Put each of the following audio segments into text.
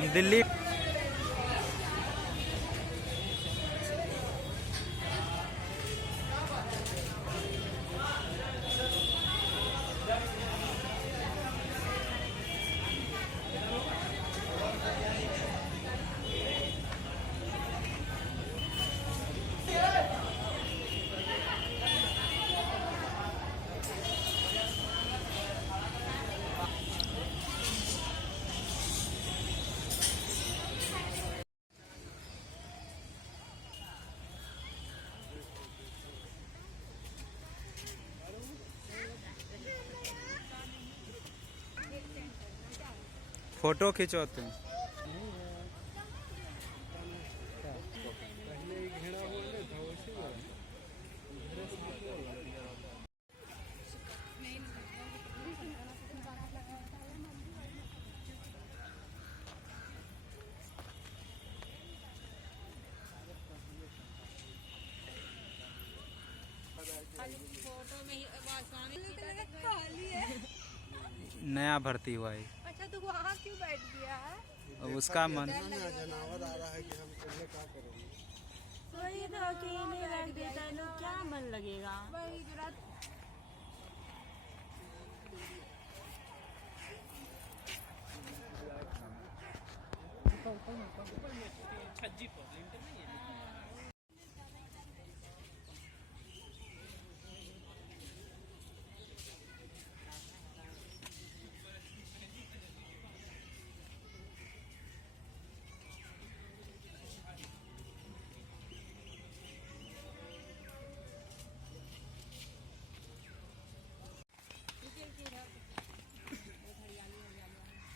हम दिल्ली फोटो खिंचवाते हैं। नया भर्ती हुआ है। अच्छा तो वहाँ क्यों बैठ गया है? अब उसका मन जनावर आ रहा है कि हम पहले क्या करेंगे। वही तो अकेले बैठ गया है, क्या मन लगेगा? वही जरा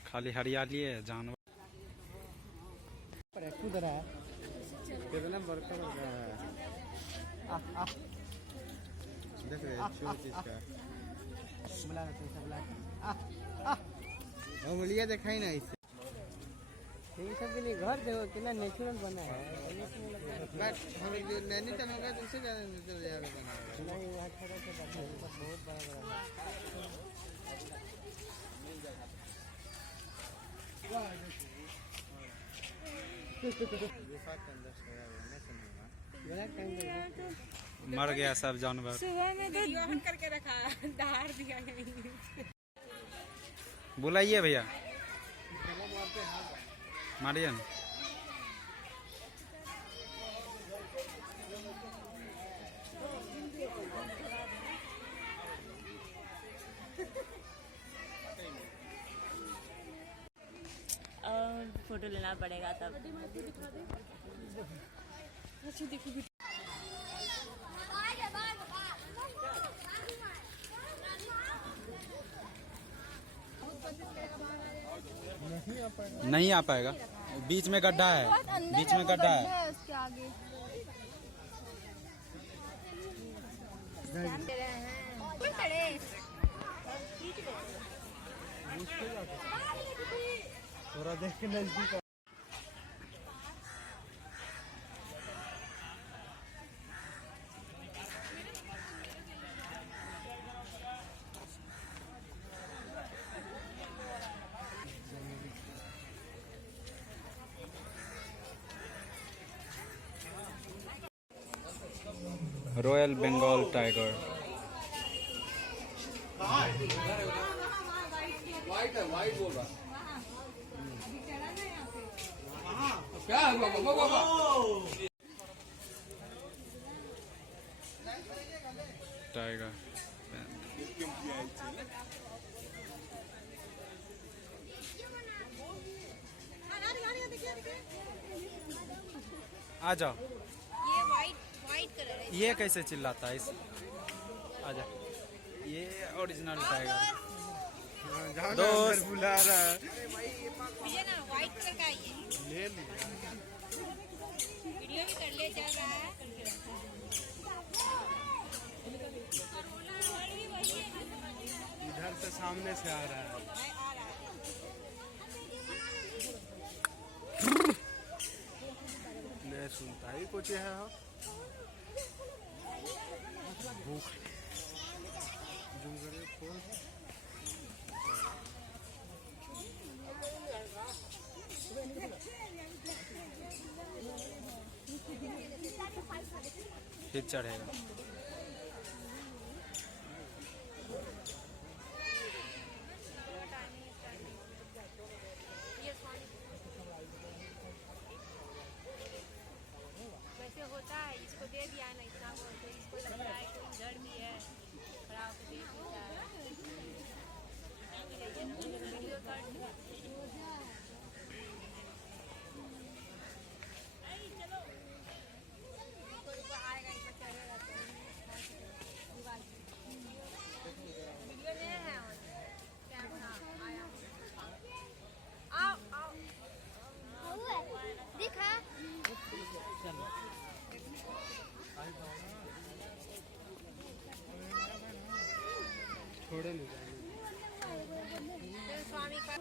खाली हरियाली है, जानवर किधर है? कितना बड़का लग रहा है। देख रहे छोटी चीज का बुला रहे सब बुला वो बोलिए दिखाई ना इससे ये सब के लिए घर देखो कितना नेचुरल बना है। बट हम जो नैनीताल होगा तो उससे ज्यादा नेचुरल जगह बना है। नहीं वहाँ छोटा छोटा बहुत बड़ा बड़ा मर गया सब जानवर। सुबह में तो करके रखा धार दिया बुलाइए भैया, मारिए ना। फोटो लेना पड़ेगा तब। अच्छा देखो नहीं आ पाएगा, बीच में गड्ढा है, बीच में गड्ढा है। उसके आगे थोड़ा देख के नजदीक रॉयल बंगाल टाइगर। वाइट है, वाइट बोल रहा क्या है बाबा टाइगर आ जाओ। ये वाइट कलर है। ये कैसे चिल्लाता है? इस आजा, ये ओरिजिनल टाइगर दोस्त बुला रहा है। मुझे ना वाइट कलर का ये ले लिया वीडियो भी कर ले चल रहा है। इधर से सामने से आ रहा है। ले सुनता ही कुछ है। भूख जूम करे फोन फिर चढ़ेगा। वैसे होता है, इसको दे दिया है ना इतना वो, तो इसको लगता है कि इधर भी है, खड़ा होकर देख लेता है। वीडियो कर आएगा, इसमें चढ़ेगा वीडियो नहीं है कैमरा आया। आओ आओ दिखा थोड़े ले स्वामी का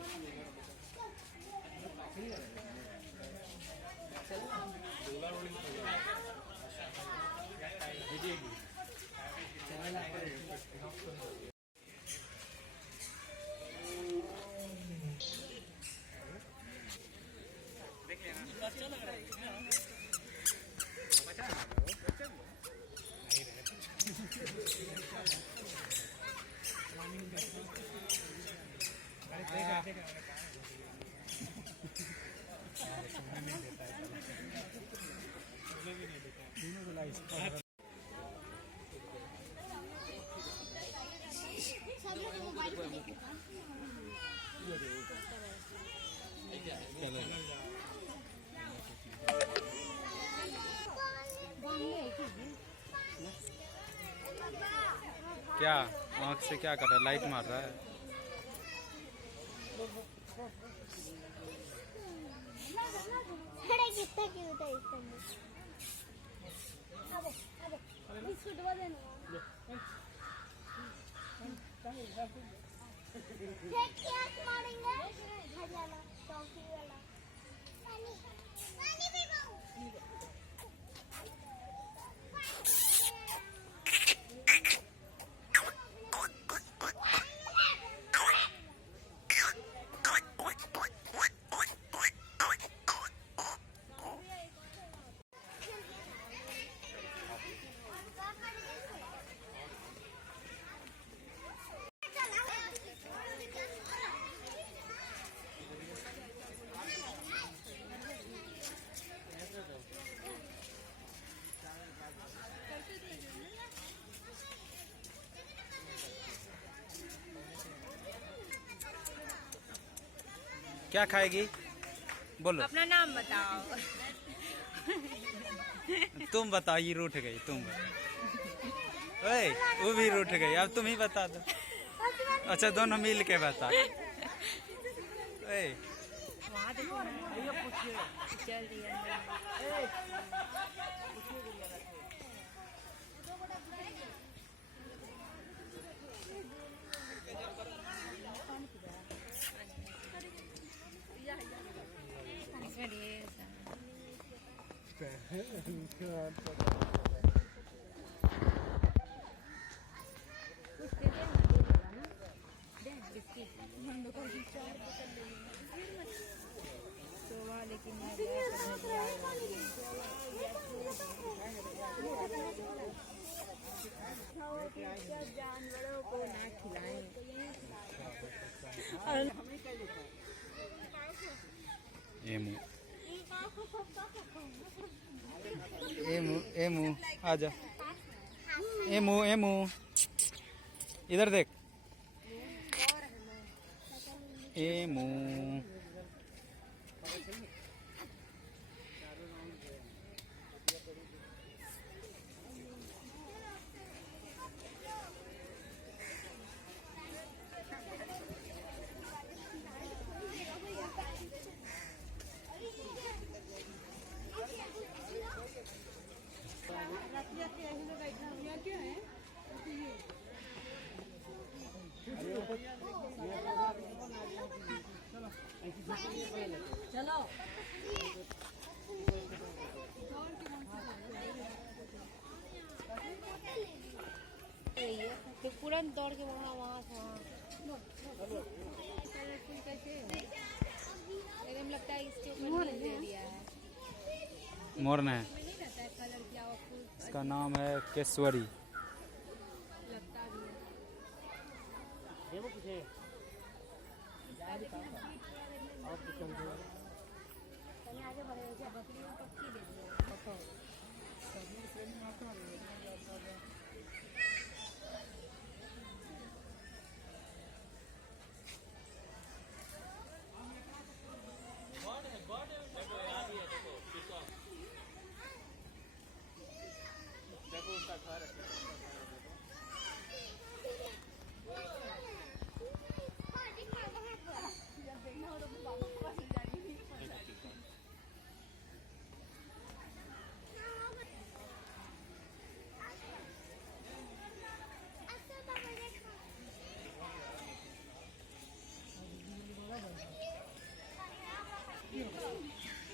क्या आँख से क्या कर रहा है? लाइट मार रहा है। कितना क्यूट है इसका बिस्कुट वाले क्या मारेंगे हजाला टॉफी वाला पानी पानी भी क्या खाएगी बोलो? अपना नाम बताओ। तुम बताओ, ये रूठ गई, तुम बताओ। ओए वो भी रूठ गई, अब तुम ही बता दो। अच्छा दोनों मिल के बता। ओए वहाँ देखो चल रही है। जानवरों को ना खिलाएं। एमू आजा। एमू इधर देख। एमू चलो फिर तुरंत दौड़ के वहाँ से एकदम लगता है इसके ऊपर दे दिया है। मोरना है। नहीं रहता है कलर किया हुआ फूल। इसका नाम है केसवरी।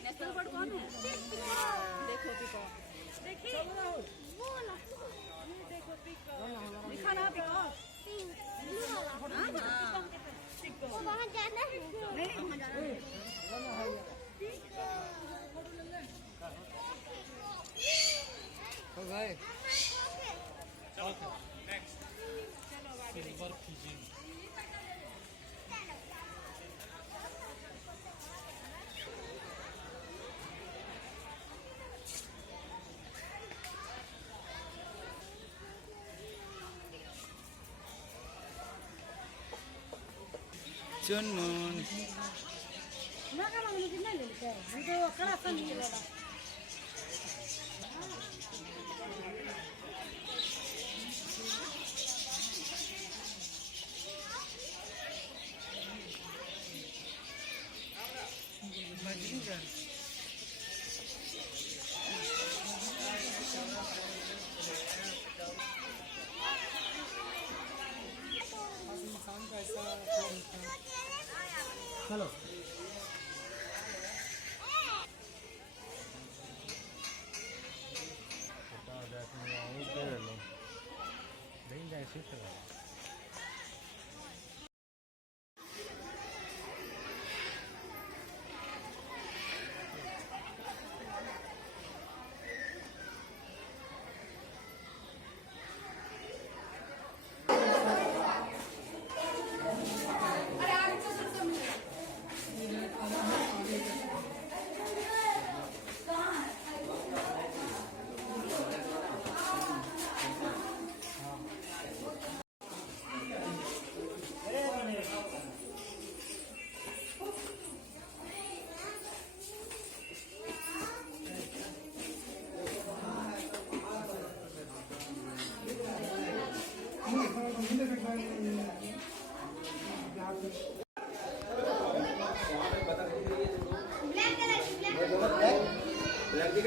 नेशनल बर्ड कौन है? देखो पीकॉक। देखिए देखो पीकॉक दिखा ना पीकॉक। वो वहाँ जाना है। नहीं वहाँ जाना है। हो गए। चुनमुन चलो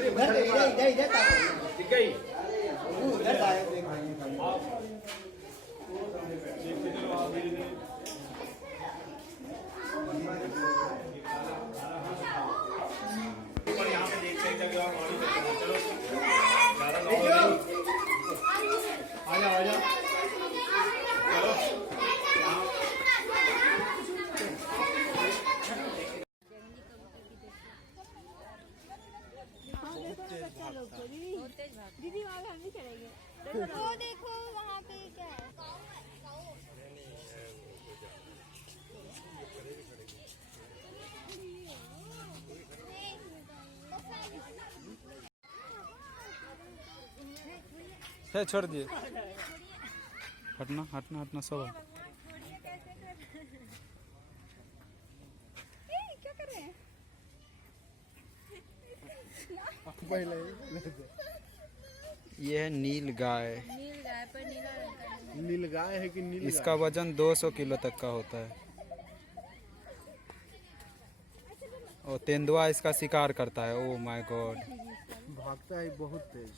इधर इधर इधर ठीक गई उधर आए दीदी वहाँ पे हम नहीं चलेंगे। वो देखो वहाँ पे क्या है। है छोड़ दिए। हटना हटना हटना सब। क्या कर रहे हैं? ये है नील गाय। नील गाय पर नीला रंग का नील गाय है कि नील इसका वजन 200 किलो तक का होता है और तेंदुआ इसका शिकार करता है। ओह माय गॉड, भागता है बहुत तेज।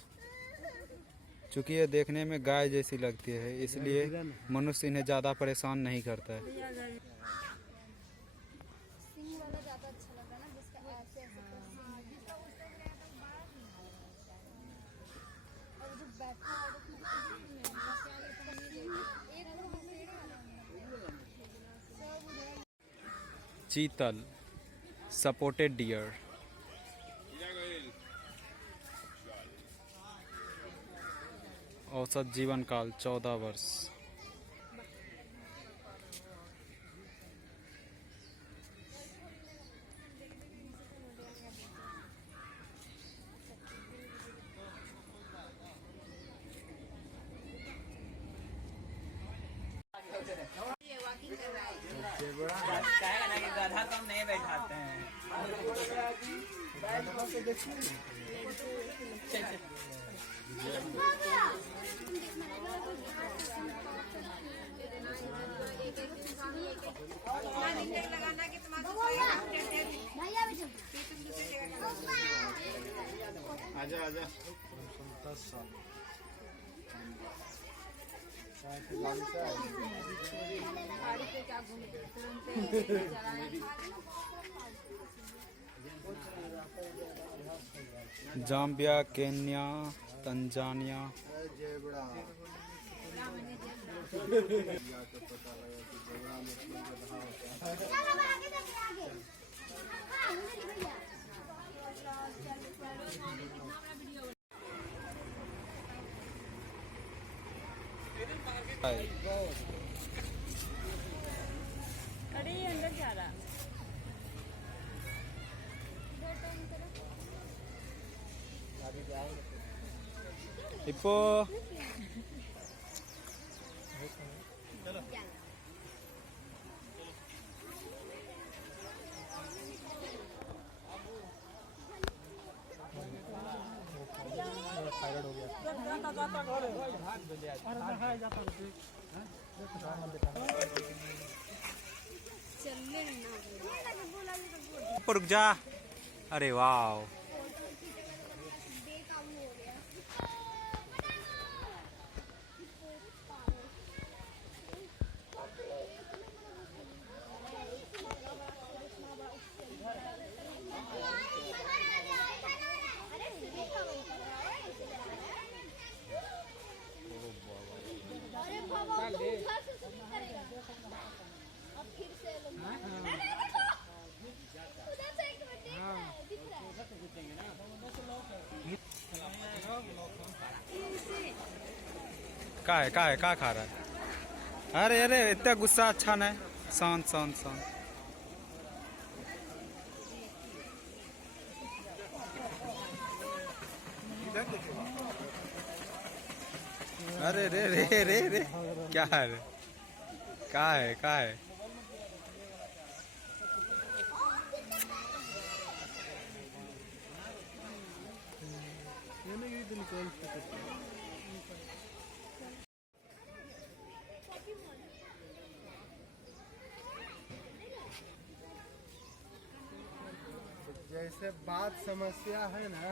चूंकि ये देखने में गाय जैसी लगती है इसलिए मनुष्य इन्हें ज़्यादा परेशान नहीं करता है। सिंह वाला ज्यादा अच्छा लगा ना, जिसका ऐसे ऐसे और जो बैठा है चीतल, सपोर्टेड डियर। औसत जीवन काल 14 वर्ष। गधा तो नहीं बैठाते हैं। आजा आजा। Zambia, Kenya, Tanzania. अरे ये अंदर जा रहा। हिप्पो। रुक जा। अरे वाह, अरे बाबा उधर से शूटिंग करेगा। अब फिर से उधर से एक मिनट दिख रहा है। का खा रहा है? अरे अरे इतना गुस्सा अच्छा नहीं। शांत शांत शांत। अरे रे रे रे रे क्या है? का है? जैसे बात समस्या है ना,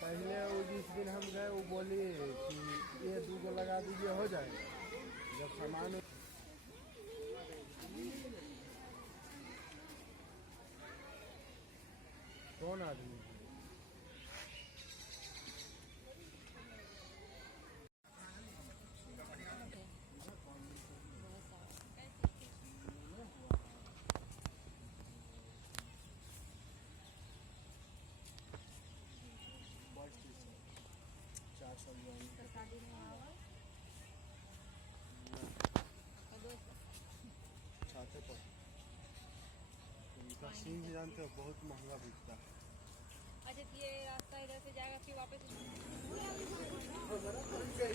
पहले वो जिस दिन हम गए वो बोली कि ये 2 को लगा दीजिए हो जाएगा। जब सामान कौन आदमी छाते पर उनका सीन जानते हो, बहुत महंगा बिकता है। अच्छा ये रास्ता इधर से जाएगा फिर वापस चल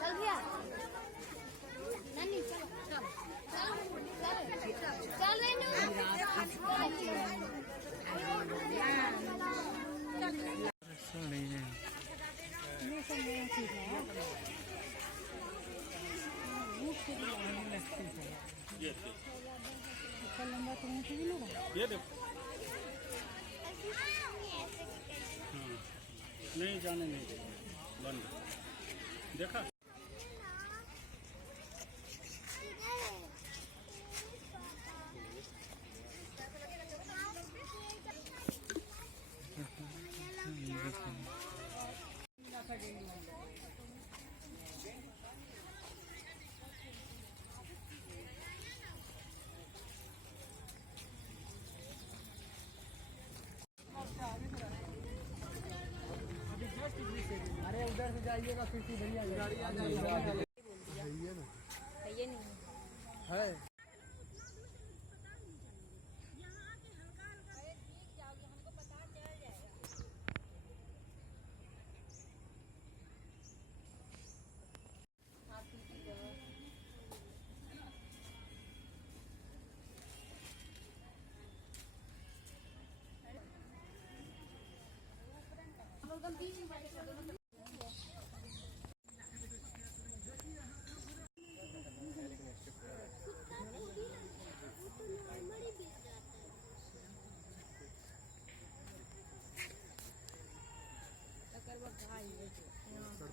भैया नानी चलो चल चल चल ये देखो नहीं जाने नहीं देगा बंद देखा अरे उधर से जाइएगा फिर सीधे ही आइएगा ये नहीं है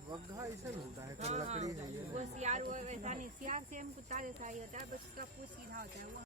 बग्घा ऐसे मिलता है तो लकड़ी है ये वो सियार वो वैसा नहीं सियार सेम कुत्ता जैसा ही होता है बस उसका पूंछ सीधा होता है वो